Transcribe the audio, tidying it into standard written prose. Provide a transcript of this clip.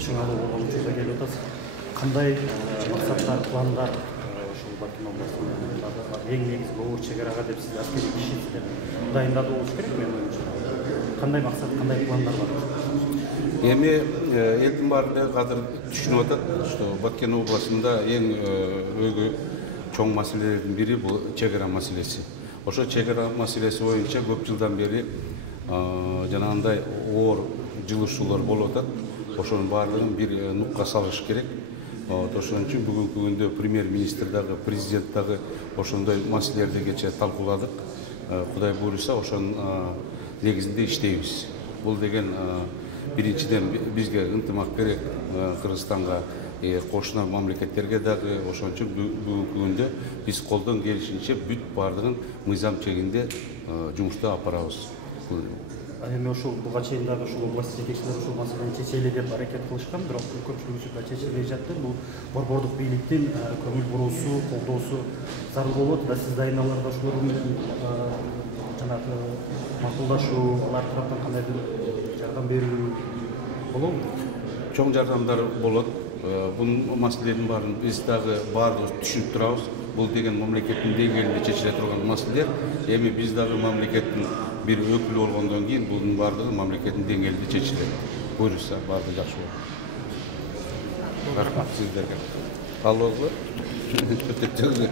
чыңалуу болгон учурда келип атасыз. Кандай максаттар, пландар ушул Бакин областында эң негизги оор чек-арага деп сиз аскерий кишисиздер дайындалуу болуш керек менин оюмча. Кандай максат, кандай пландар бар? Эми элдин баары азыр түшүнүп атат, что Баткен областында эң өйгө чоң маселелердин бири бул чек-ара маселеси. Ошо чек-ара маселеси боюнча көп жылдан бери жанагындай оор жылышуулар болуп атат. Ошонун баардыгын бир нукка салыш керек. Ошон үчүн бүгүнкү күндө премьер-министр дагы, президент дагы ошондой маселелерди кечээ талкууладык. Кудай буйруса, ошонун негизинде иштейбиз. Бул деген биринчиден бизге ынтымак керек, Кыргызстанга, кошуна мамлекеттерге дагы. Ошон үчүн бүгүнкү күндө биз колдон келишинче бүт баардыгын мыйзам чегинде жумушту алып барабыз. Эми ошол буга чейин дагы ушул область жетекчилери ушул маселени чечели деп аракет кылышкан, бирок көпчүлүк учурда чечилбей жатты. Бул борбордук бийликтин көңүл буруусу, колдоосу зарыл болот да. Сиз дайыналарда ошолор менен жанагы макулдашуу, алар тараптан кандайдыр жардам берүү болобу? Чоң жардамдар болот. Бул маселелердин баарын биз дагы баардыгыбыз түшүнүп турабыз. Бул деген мамлекеттин деңгээлинде чечиле турган маселелер. Эми биз дагы мамлекеттин bir ökülü olgandan keyin bunun bardığı memleketin dengeli çeşitli. Buyursa bardığı yaxşı olur. Rahmat sizlerge. Allah'a